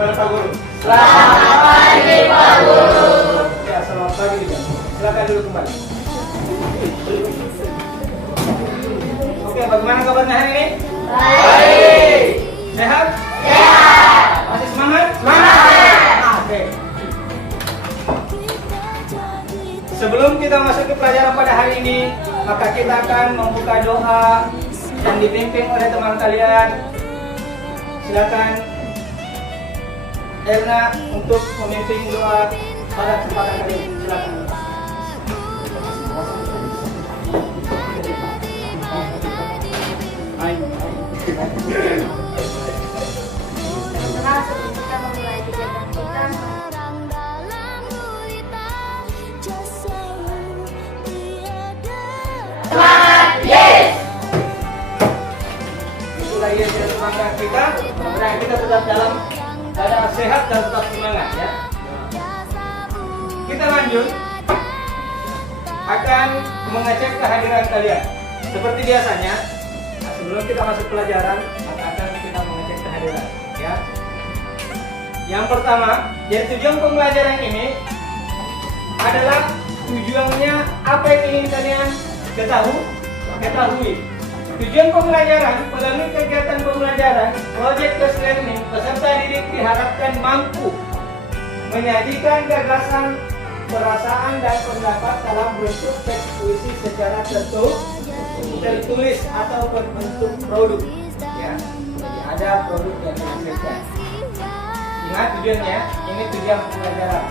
Gimana Pak Guru? Selamat pagi Pak Guru. Ya, selamat pagi juga. Silakan dulu kembali. Oke, bagaimana kabarnya hari ini? Baik. Sehat? Sehat. Masih semangat? Semangat. Oke. Sebelum kita masuk ke pelajaran pada hari ini, maka kita akan membuka doa yang dipimpin oleh teman kalian. Silakan Erna untuk memimpin doa pada kesempatan kali ini. Silakan. Teman-teman, sebelum kita memulai kegiatan kita, Semangat, yes. Itulah ya semangat kita. Mudah-mudahan kita tetap dalam keadaan sehat dan tetap semangat ya. Kita lanjut akan mengecek kehadiran kalian. Seperti biasanya, sebelum kita masuk pelajaran, maka akan kita mengecek kehadiran ya. Yang pertama, jadi tujuan pembelajaran ini adalah tujuannya apa yang ingin kalian ketahui. Tujuan pembelajaran melalui kegiatan pembelajaran project based learning, peserta didik diharapkan mampu menyajikan gagasan, perasaan dan pendapat dalam bentuk teks puisi secara tertulis atau berbentuk produk ya. Jadi ada produk yang dihasilkan. Ingat tujuannya, ini tujuan pembelajaran.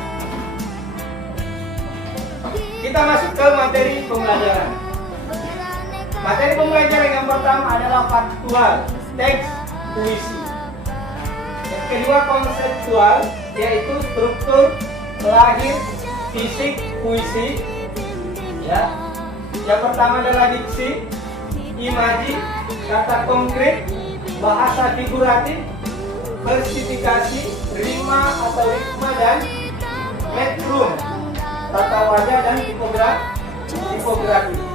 Kita masuk ke materi pembelajaran. Materi pembelajaran yang pertama adalah faktual, teks puisi. Yang kedua konseptual, yaitu struktur, lahir, fisik puisi. Ya. Yang pertama adalah diksi, imaji, kata konkret, bahasa figuratif, versifikasi, rima atau ritma dan metrum, tata wajah dan tipografi.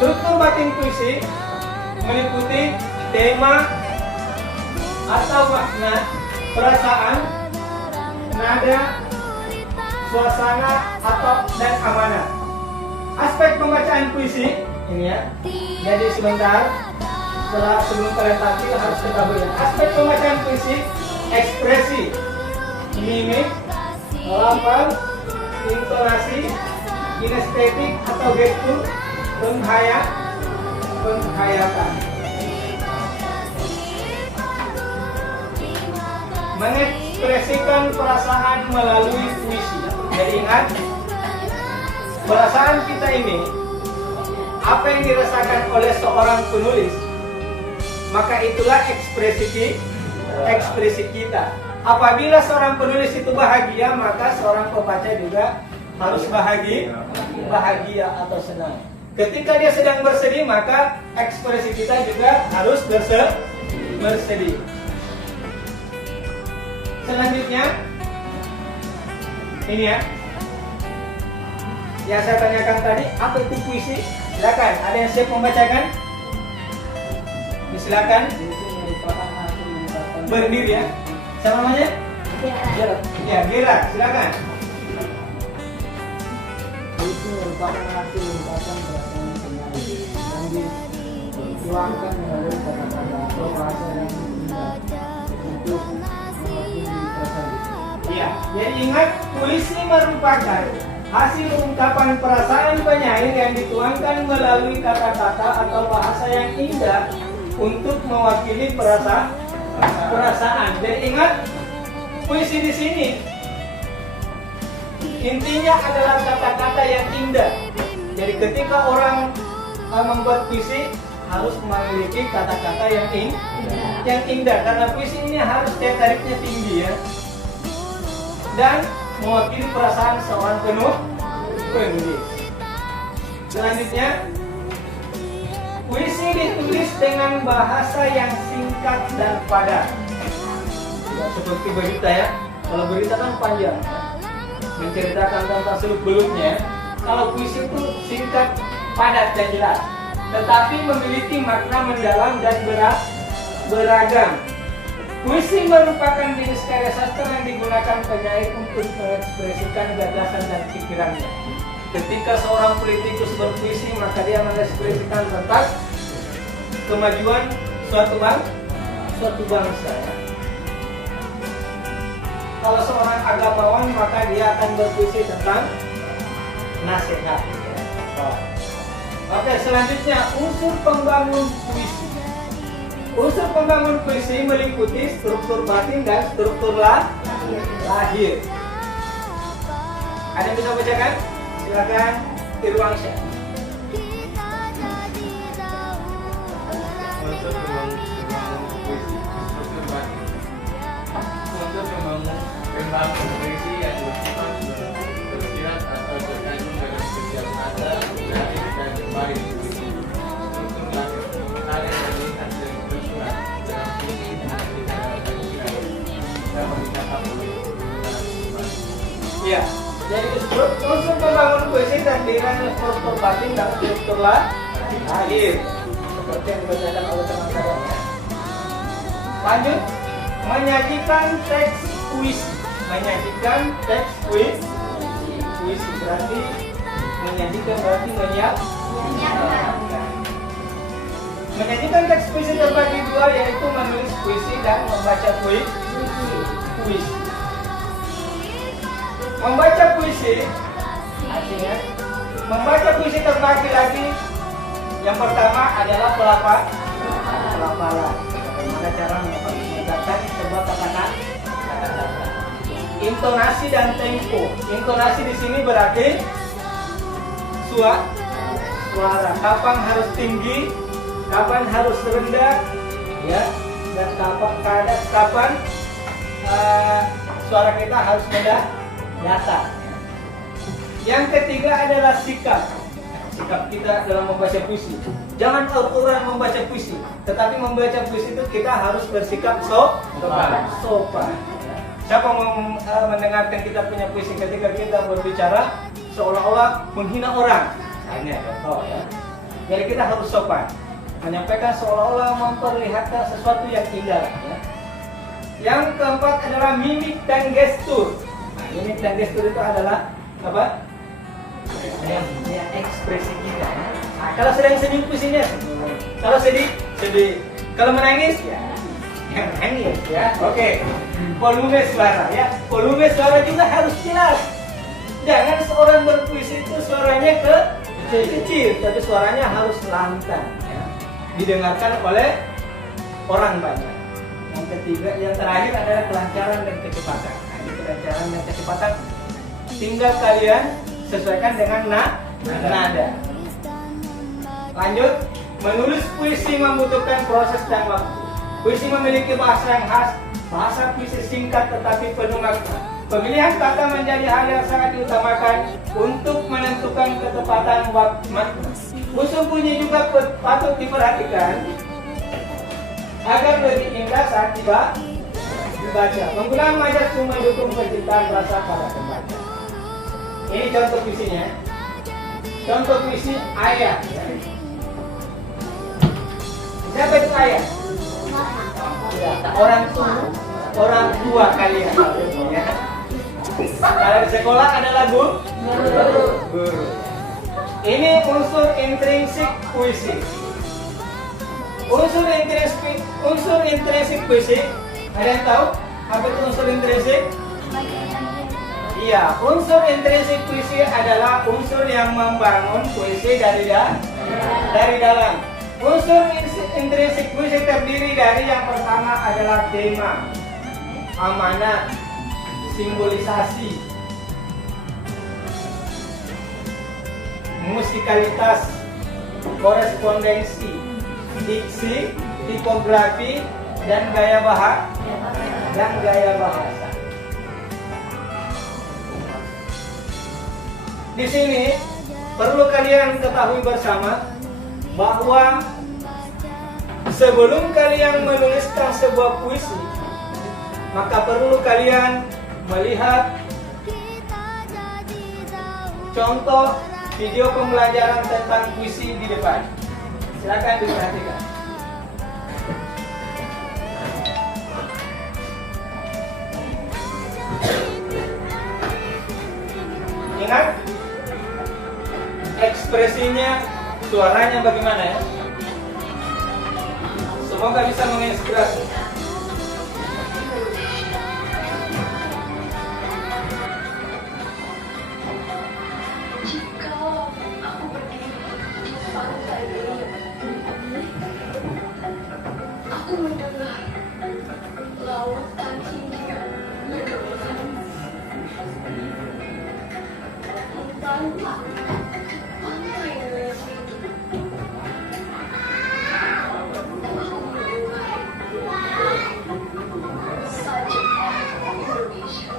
Struktur batin puisi meliputi tema atau makna, perasaan, nada, suasana atau dan amanah. Aspek pembacaan puisi ini ya. Jadi sebentar sebelum kalian tampil harus ketahui ya. Aspek pembacaan puisi, ekspresi, mimik, lafal, intonasi, kinestetik atau gestur, penghayatan. Mengekspresikan perasaan melalui puisi. Jadi ingat, perasaan kita ini, apa yang dirasakan oleh seorang penulis, maka itulah ekspresi kita. Apabila seorang penulis itu bahagia, maka seorang pembaca juga harus bahagia atau senang. Ketika dia sedang bersedih, maka ekspresi kita juga harus bersedih. Selanjutnya, ini ya, yang saya tanyakan tadi, apa itu puisi? Silakan, ada yang siap membacakan? Silakan. Berdiri ya. Siapa namanya? Gerard. Ya, Gerard, silakan. Puisi merupakan hasil ungkapan perasaan penyair yang dituangkan melalui kata-kata atau bahasa yang indah untuk mewakili perasaan. Iya, jadi ingat, puisi merupakan hasil ungkapan perasaan penyair yang dituangkan melalui kata-kata atau bahasa yang indah untuk mewakili perasaan. Jadi ingat, puisi di sini intinya adalah kata-kata yang indah. Jadi ketika orang membuat puisi harus memiliki kata-kata yang indah, karena puisi ini harus daya tariknya tinggi ya, dan mewakili perasaan seorang penulis. Selanjutnya, puisi ditulis dengan bahasa yang singkat dan padat. Ya, seperti berita ya. Kalau berita kan panjang, menceritakan tentang seluk-beluknya. Kalau puisi itu singkat, padat dan jelas, tetapi memiliki makna mendalam dan beragam. Puisi merupakan jenis karya sastra yang digunakan penyair untuk mengekspresikan gagasan dan pikirannya. Ketika seorang politikus berpuisi, maka dia mengekspresikan tentang kemajuan suatu bangsa. Kalau seorang agamawan, maka dia akan berpuisi tentang nasihat. Oke, selanjutnya unsur pembangun puisi. Unsur pembangun puisi meliputi struktur batin dan struktur lahir. Ada yang bisa bacakan? Silakan Irwansyah. Untuk membangun puisi, struktur batin. Untuk membangun puisi yang bersifat tersirat atau terkandung dalam setiap kata, dari dan baris puisi. Struktur lahir, hal yang terlihat dari tersurat dalam puisi dan tidak dapat ditangkap oleh Iya. Jadi unsur pembangun puisi terdiri dari struktur batin dan struktur lahir. Seperti yang dibacakan oleh teman-teman. Lanjut, menyajikan teks puisi. Menyajikan teks puisi. Puisi berarti menyajikan berarti menyiapkan. Menyajikan teks puisi terbagi dua, yaitu menulis puisi dan membaca puisi. Membaca puisi artinya membaca puisi terbagi lagi. Yang pertama adalah pelafalan. Bagaimana cara mengucapkan sebuah kata-kata. Intonasi dan tempo. Intonasi di sini berarti suara. Kapan harus tinggi, kapan harus rendah, ya, dan kapan suara kita harus datar. Yang ketiga adalah sikap kita dalam membaca puisi. Jangan orang membaca puisi, tetapi membaca puisi itu kita harus bersikap sopan. Siapa mau mendengarkan kita punya puisi ketika kita berbicara seolah-olah menghina orang? Ini contoh ya. Jadi kita harus sopan, menyampaikan seolah-olah memperlihatkan sesuatu yang indah. Ya. Yang keempat adalah mimik dan gestur. Mimik dan gestur itu adalah apa? Ya, ekspresi kita. Nah, kalau sedang senyum puisinya, kalau sedih. Kalau menangis, ya nangis. Ya, oke. Volume suara, ya. Volume suara juga harus jelas. Jangan seorang berpuisi itu suaranya kecil, tapi suaranya harus lantang. Ya. Didengarkan oleh orang banyak. Yang terakhir adalah kelancaran dan kecepatan. Kelancaran dan kecepatan tinggal kalian sesuaikan dengan nada. Lanjut, menulis puisi membutuhkan proses dan waktu. Puisi memiliki bahasa yang khas. Bahasa puisi singkat tetapi penuh makna. Pemilihan kata menjadi hal yang sangat diutamakan untuk menentukan ketepatan makna. Unsur bunyi juga patut diperhatikan agar lebih indah saat dibaca. Penggunaan majas mendukung penciptaan rasa pada pembaca. Ini contoh puisinya. Contoh puisi ayah. Siapa itu ayah? Ya, orang tua kalian. Ya. Kalau di sekolah adalah guru. Ini unsur intrinsik puisi. Unsur intrinsik puisi. Ada yang tahu apa itu unsur intrinsik? Iya, unsur intrinsik puisi adalah unsur yang membangun puisi dari dalam. Unsur intrinsik puisi terdiri dari yang pertama adalah tema, amanat, simbolisasi, musikalitas, korespondensi, diksi, tipografi, dan gaya bahasa. Di sini perlu kalian ketahui bersama bahwa sebelum kalian menuliskan sebuah puisi, maka perlu kalian melihat contoh video pembelajaran tentang puisi di depan. Silakan diperhatikan. Ingat, ekspresinya, suaranya bagaimana ya? Semoga bisa menginspirasi. Jika aku berdiri di pantai ini, aku mendengar lautan hingga bergerak. Entahlah pantai Indonesia itu. Aku mendengar sajak Indonesia.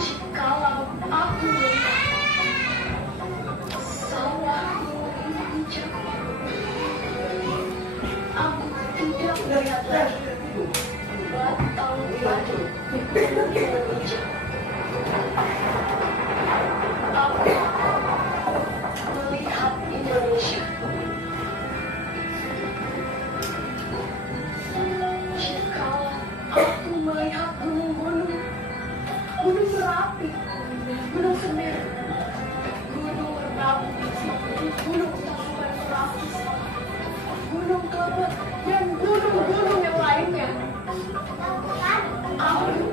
Jikalau aku melihat sawah hijau, aku tidak melihat lagi batang-batang hijau. Aku melihat Indonesia. Jikalau aku melihat gunung-gunung, Gunung Merapi, Gunung Semeru, Gunung Merbabu, Gunung Tangkuban Merapi, Gunung Kelebet, dan gunung-gunung yang lainnya. Aku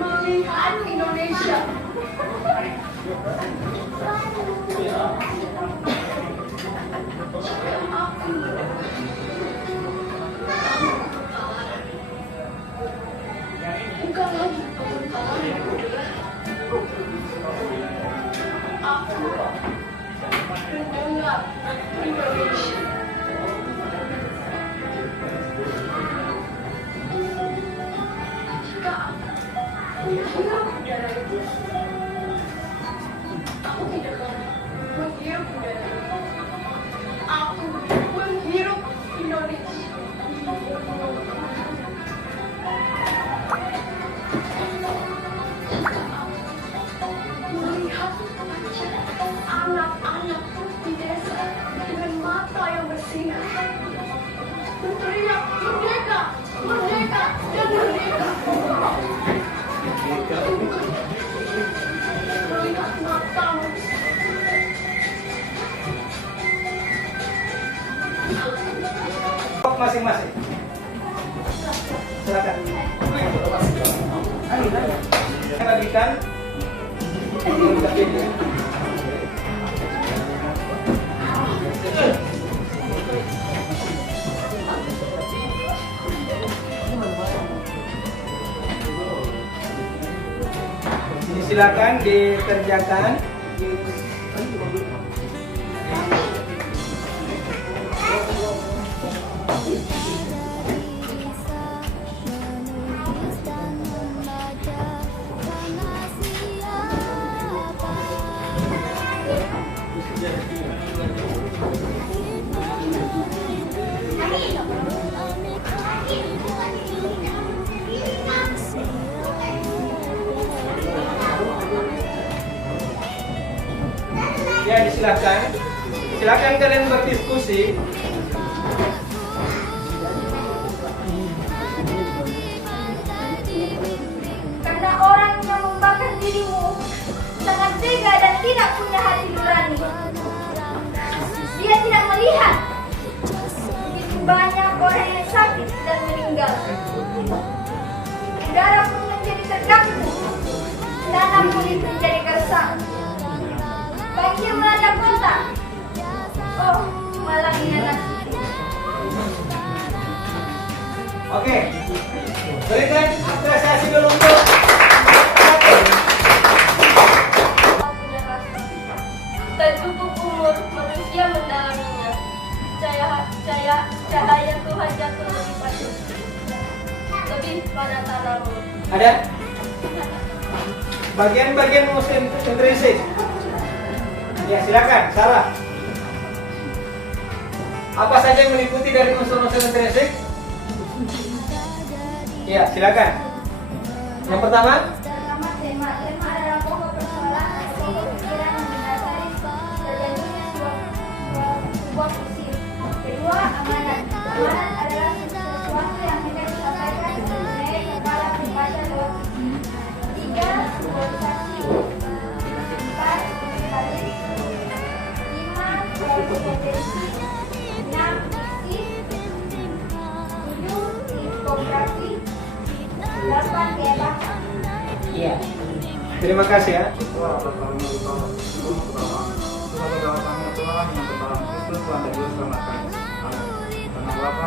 melihat Indonesia. Jika aku bukan lagi pementaran yang mudah. Aku mendengar Indonesia. Jika aku menghirup udara itu, aku tidak lagi menghirup udara itu. Aku menghirup Indonesia. Melihat anak-anak di desa dengan mata yang bersinar, berteriak merdeka, merdeka, dan merdeka. Melihat matamu Masing-masing. Silakan. Saya bagikan. Silakan dikerjakan. Ya, silakan. Silakan kalian berdiskusi. Karena orang yang membakar dirimu sangat tega dan tidak punya hati nurani. Dia tidak melihat begitu banyak orang yang sakit dan meninggal. Udara pun menjadi terganggu, tanah pun menjadi kerusakan. Banjir melanda kota. Oh, malangnya nasib. Oke. Berikan apresiasi dulu untuk Tak cukup umur manusia mendalaminya. Cahaya Tuhan jatuh lebih pada tanahmu. ada bagian-bagian unsur intrinsik. Ya, silakan. Salah. Apa saja yang meliputi dari unsur-unsur intrinsik? Ya, silakan. Yang pertama, Pertama, tema adalah pokok persoalan atau pikiran yang mendasari terjadinya sebuah fungsi. Kedua, amanat. Amanat adalah sesuatu yang hendak disampaikan oleh kepala pembaca lewat Harapan ya Pak. Iya. Terima kasih ya. Berdoa Bapa kami di bawah, sebelum pertama, Tuhan berdoa kami Tuhan yang berdalam Kristus Tuhan dan Yesus selamatkan. Amin. Karena Bapa,